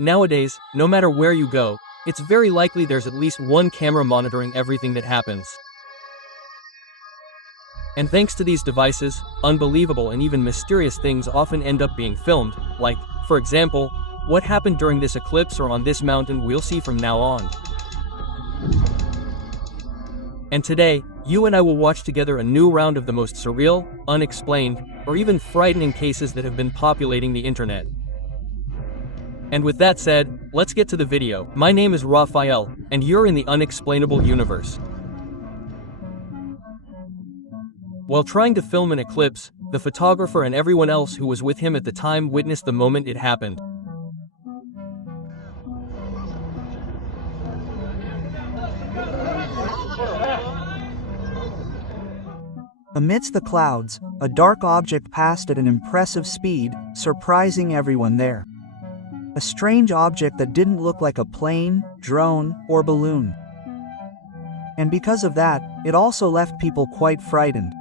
Nowadays, no matter where you go, it's very likely there's at least one camera monitoring everything that happens. And thanks to these devices, unbelievable and even mysterious things often end up being filmed, like, for example, what happened during this eclipse or on this mountain we'll see from now on. And today, you and I will watch together a new round of the most surreal, unexplained, or even frightening cases that have been populating the internet. And with that said, let's get to the video. My name is Raphael, and you're in the unexplainable universe. While trying to film an eclipse, the photographer and everyone else who was with him at the time witnessed the moment it happened. Amidst the clouds, a dark object passed at an impressive speed, surprising everyone there. A strange object that didn't look like a plane, drone, or balloon. And because of that, it also left people quite frightened.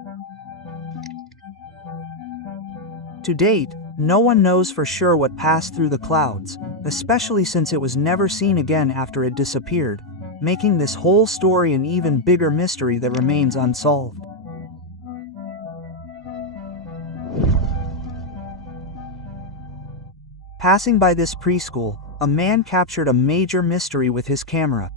To date, no one knows for sure what passed through the clouds, especially since it was never seen again after it disappeared, making this whole story an even bigger mystery that remains unsolved. Passing by this preschool, a man captured a major mystery with his camera.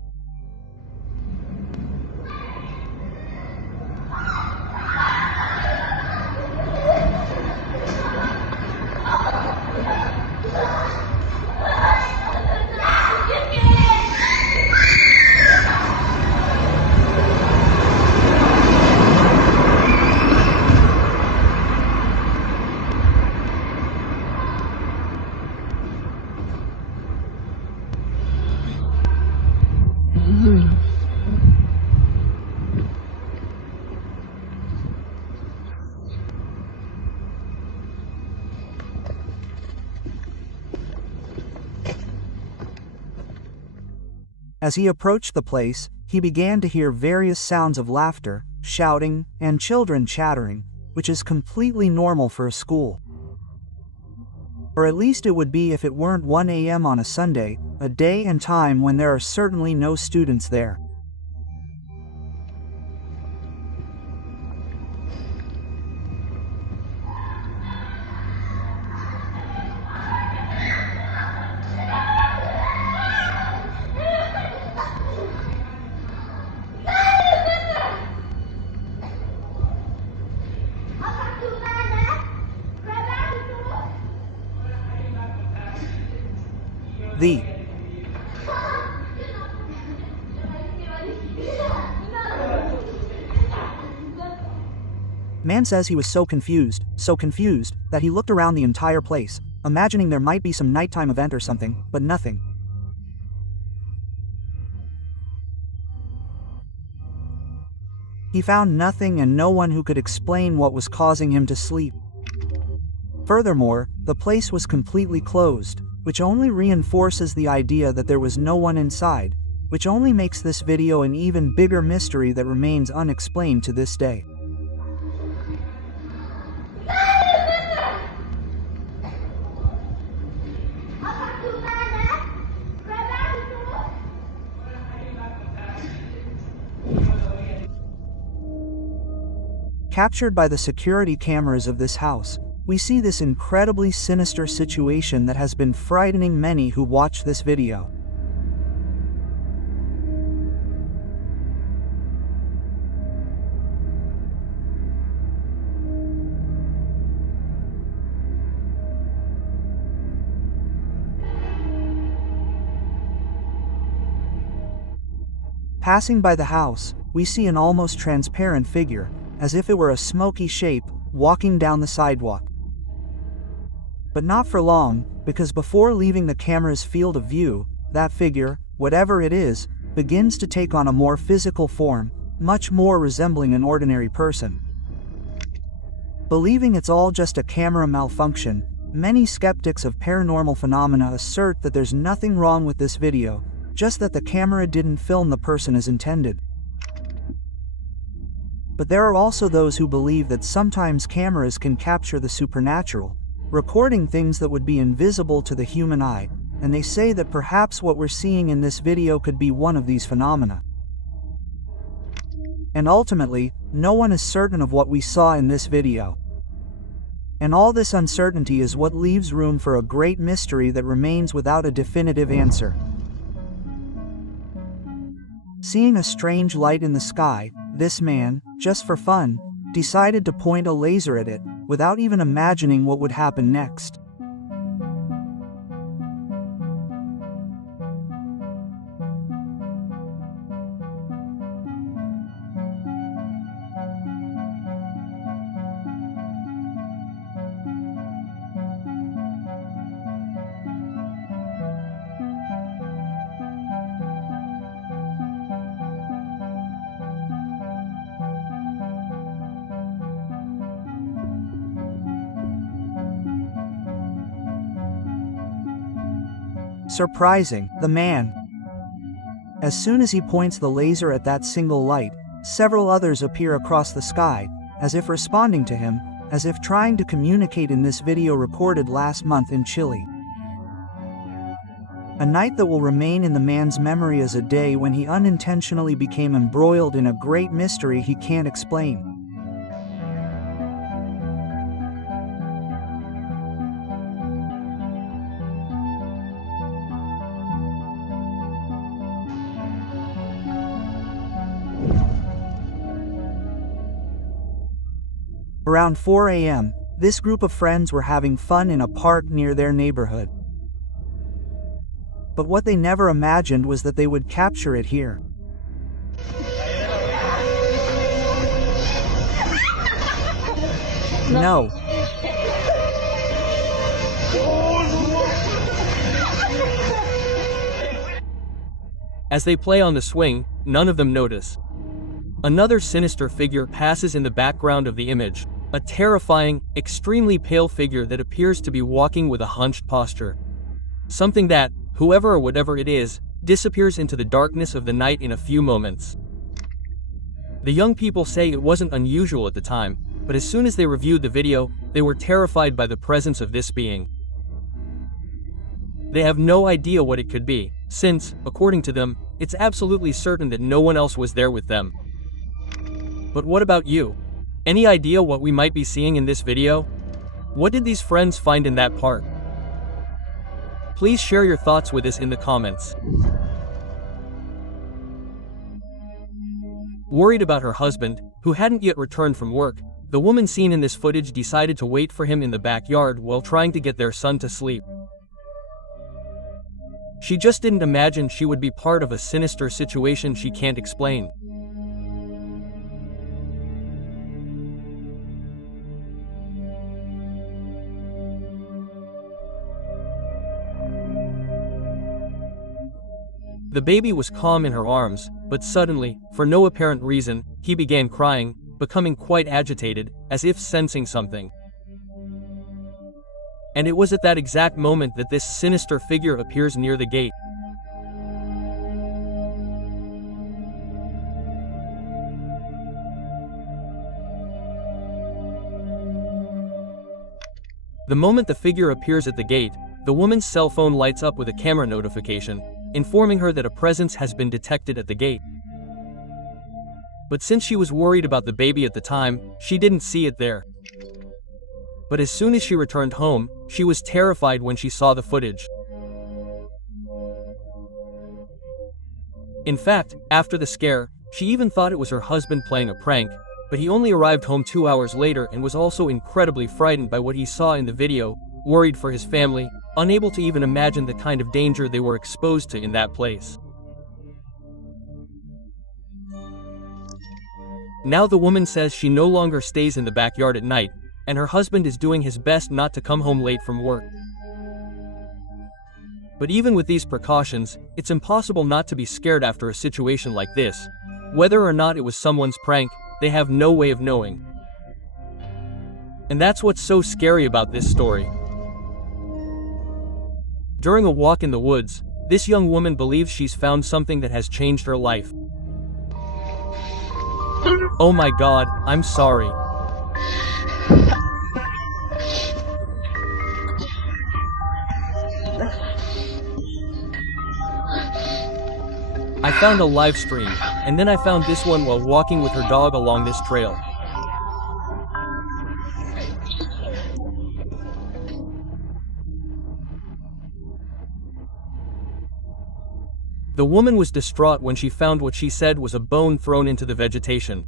As he approached the place, he began to hear various sounds of laughter, shouting, and children chattering, which is completely normal for a school. Or at least it would be if it weren't 1 a.m. on a Sunday, a day and time when there are certainly no students there. The man says he was so confused, that he looked around the entire place, imagining there might be some nighttime event or something, but nothing. He found nothing and no one who could explain what was causing him to sleep. Furthermore, the place was completely closed, which only reinforces the idea that there was no one inside, which only makes this video an even bigger mystery that remains unexplained to this day. Captured by the security cameras of this house, we see this incredibly sinister situation that has been frightening many who watch this video. Passing by the house, we see an almost transparent figure, as if it were a smoky shape, walking down the sidewalk. But not for long, because before leaving the camera's field of view, that figure, whatever it is, begins to take on a more physical form, much more resembling an ordinary person. Believing it's all just a camera malfunction, many skeptics of paranormal phenomena assert that there's nothing wrong with this video, just that the camera didn't film the person as intended. But there are also those who believe that sometimes cameras can capture the supernatural, recording things that would be invisible to the human eye, and they say that perhaps what we're seeing in this video could be one of these phenomena. And ultimately, no one is certain of what we saw in this video. And all this uncertainty is what leaves room for a great mystery that remains without a definitive answer. Seeing a strange light in the sky, this man, just for fun, decided to point a laser at it, without even imagining what would happen next. Surprising, the man. As soon as he points the laser at that single light, several others appear across the sky, as if responding to him, as if trying to communicate in this video recorded last month in Chile. A night that will remain in the man's memory as a day when he unintentionally became embroiled in a great mystery he can't explain. Around 4 a.m., this group of friends were having fun in a park near their neighborhood. But what they never imagined was that they would capture it here. No. As they play on the swing, none of them notice. Another sinister figure passes in the background of the image. A terrifying, extremely pale figure that appears to be walking with a hunched posture. Something that, whoever or whatever it is, disappears into the darkness of the night in a few moments. The young people say it wasn't unusual at the time, but as soon as they reviewed the video, they were terrified by the presence of this being. They have no idea what it could be, since, according to them, it's absolutely certain that no one else was there with them. But what about you? Any idea what we might be seeing in this video? What did these friends find in that park? Please share your thoughts with us in the comments. Worried about her husband, who hadn't yet returned from work, the woman seen in this footage decided to wait for him in the backyard while trying to get their son to sleep. She just didn't imagine she would be part of a sinister situation she can't explain. The baby was calm in her arms, but suddenly, for no apparent reason, he began crying, becoming quite agitated, as if sensing something. And it was at that exact moment that this sinister figure appears near the gate. The moment the figure appears at the gate, the woman's cell phone lights up with a camera notification, informing her that a presence has been detected at the gate. But since she was worried about the baby at the time, she didn't see it there. But as soon as she returned home, she was terrified when she saw the footage. In fact, after the scare, she even thought it was her husband playing a prank, but he only arrived home 2 hours later and was also incredibly frightened by what he saw in the video, worried for his family, unable to even imagine the kind of danger they were exposed to in that place. Now the woman says she no longer stays in the backyard at night, and her husband is doing his best not to come home late from work. But even with these precautions, it's impossible not to be scared after a situation like this. Whether or not it was someone's prank, they have no way of knowing. And that's what's so scary about this story. During a walk in the woods, this young woman believes she's found something that has changed her life. Oh my God, I'm sorry. I found a live stream, and then I found this one while walking with her dog along this trail. The woman was distraught when she found what she said was a bone thrown into the vegetation.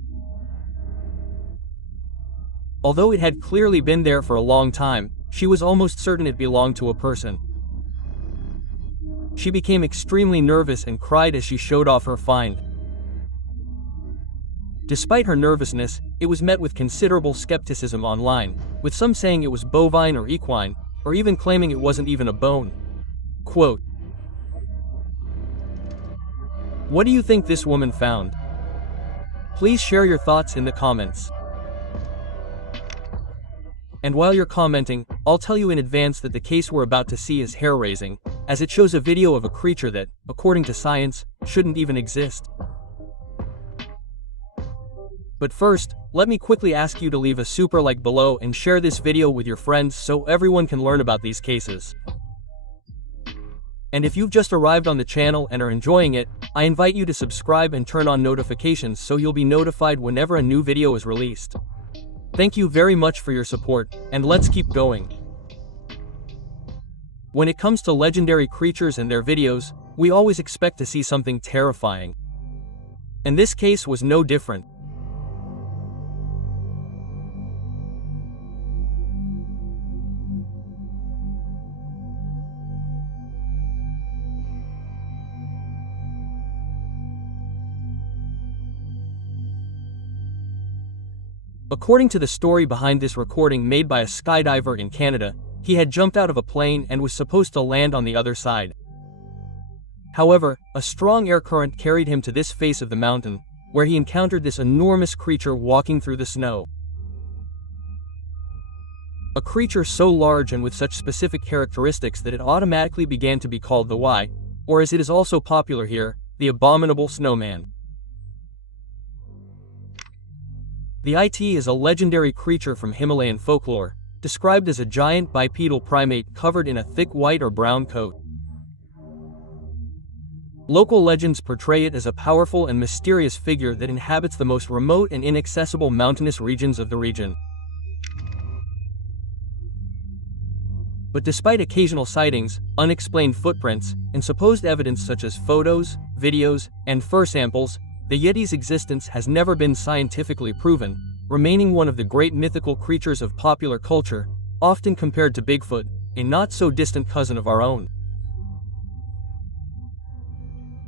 Although it had clearly been there for a long time, she was almost certain it belonged to a person. She became extremely nervous and cried as she showed off her find. Despite her nervousness, it was met with considerable skepticism online, with some saying it was bovine or equine, or even claiming it wasn't even a bone. Quote, "What do you think this woman found? Please share your thoughts in the comments. And while you're commenting, I'll tell you in advance that the case we're about to see is hair-raising, as it shows a video of a creature that, according to science, shouldn't even exist. But first, let me quickly ask you to leave a super like below and share this video with your friends so everyone can learn about these cases. And if you've just arrived on the channel and are enjoying it, I invite you to subscribe and turn on notifications so you'll be notified whenever a new video is released. Thank you very much for your support, and let's keep going. When it comes to legendary creatures and their videos, we always expect to see something terrifying. And this case was no different. According to the story behind this recording made by a skydiver in Canada, he had jumped out of a plane and was supposed to land on the other side. However, a strong air current carried him to this face of the mountain, where he encountered this enormous creature walking through the snow. A creature so large and with such specific characteristics that it automatically began to be called the Y, or as it is also popular here, the abominable snowman. The IT is a legendary creature from Himalayan folklore, described as a giant bipedal primate covered in a thick white or brown coat. Local legends portray it as a powerful and mysterious figure that inhabits the most remote and inaccessible mountainous regions of the region. But despite occasional sightings, unexplained footprints, and supposed evidence such as photos, videos, and fur samples, the Yeti's existence has never been scientifically proven, remaining one of the great mythical creatures of popular culture, often compared to Bigfoot, a not-so-distant cousin of our own.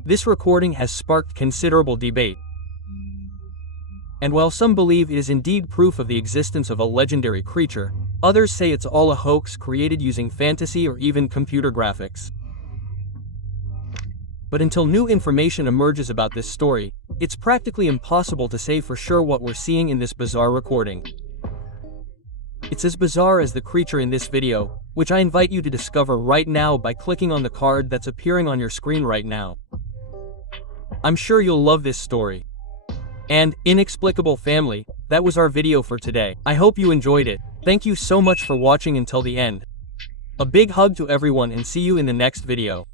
This recording has sparked considerable debate. And while some believe it is indeed proof of the existence of a legendary creature, others say it's all a hoax created using fantasy or even computer graphics. But until new information emerges about this story, it's practically impossible to say for sure what we're seeing in this bizarre recording. It's as bizarre as the creature in this video, which I invite you to discover right now by clicking on the card that's appearing on your screen right now. I'm sure you'll love this story. And, inexplicable family, that was our video for today. I hope you enjoyed it. Thank you so much for watching until the end. A big hug to everyone and see you in the next video.